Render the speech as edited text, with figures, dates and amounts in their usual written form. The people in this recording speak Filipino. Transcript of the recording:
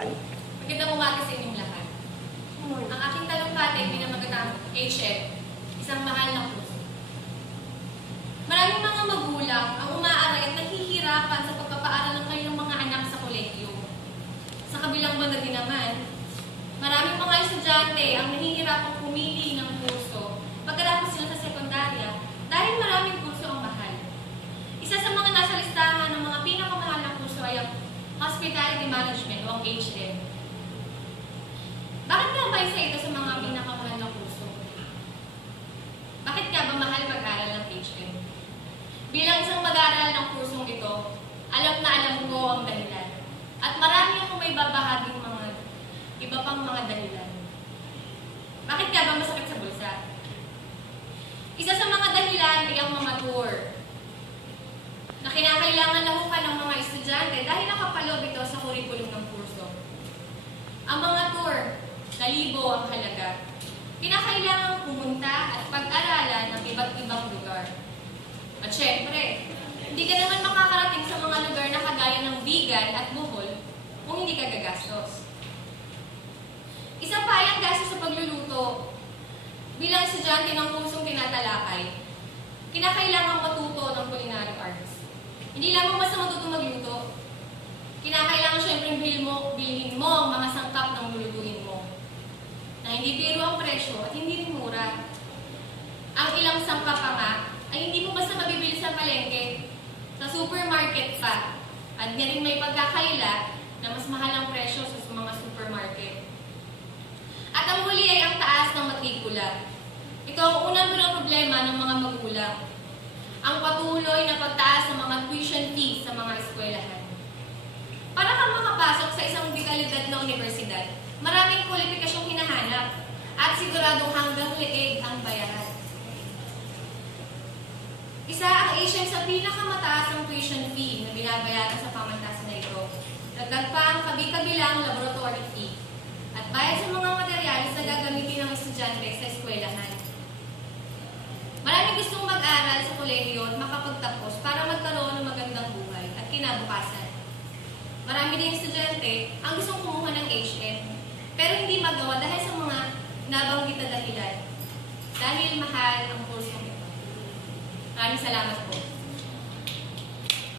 Magandang umaga sa inyong lahat. Ang aking talumpati, pinamagatang HF, isang mahal na puso. Maraming mga magulang ang umaaray at naghihirapan sa pagpapaaral ng kanilang mga anak sa kolehiyo. Sa kabilang banda din naman, maraming mga estudyante ang nahihirapang pumili ng kurso pagkatapos sila sa sekundarya dahil maraming kurso ang mahal. Isa sa mga nasa listahan ng mga pinakamahal na kurso ay ang Hospitality Management o ang HM. Bakit nga ba isa ito sa mga pinakamahal na kurso? Bakit nga ba mahal pag-aral ng HM? Bilang isang mag-aaral ng kursong ito, alam na alam ko ang dahilan. At marami akong may babahaging mga iba pang mga dahilan. Bakit nga ba masakit sa bulsa? Isa sa mga dahilan ay ang mga tour na kinakailangan lahukan ng mga estudyante dahil nakapaloob ito sa kurikulum ng kurso. Ang mga tour, na libo ang halaga, kinakailangan pumunta at pag-aralan ng iba't ibang lugar. At syempre, hindi ka naman makakarating sa mga lugar na kagaya ng Bigan at Bohol kung hindi ka gagastos. Isa pa ay ang gastos sa pagluluto. Bilang estudyante ng kursong tinatalakay, kinakailangan matuto ng culinary arts. Hindi lamang basta matuto magluto. Kinakailangan syempre bilhin mo ang mga sangkap ng lulutuin mo. Na hindi biro ang presyo at hindi rin mura. Ang ilang sangkap pa nga ay hindi mo basta mabibili sa palengke, sa supermarket pa. At nga rin may pagkakaila na mas mahal ang presyo sa mga supermarket. At ang huli ay ang taas ng matrikula. Ito ang unang problema ng mga magulang. Ang patuloy na pagtaas ng mga tuition fees sa mga eskwelahan. Para kang makapasok sa isang dekalidad na universidad, maraming kwalipikasyong hinahanap at siguradong hanggang leeg ang bayaran. Isa ang Asian sa pinakamataas ang tuition fee na binabayaran sa pamantasan na ito. Dagdag pa ang kabi-kabilang laboratory fee at bayad sa mga materyales na gagamitin ng estudyante sa eskwelahan. Maraming gustong mag-aral sa kolehiyo at makapagtapos para magkaroon ng magandang buhay at kinabukasan. Marami din estudyante ang gustong kumuha ng HM, pero hindi magawa dahil sa mga nabanggit na dahilan. Dahil mahal ang kursong ito. Maraming salamat po.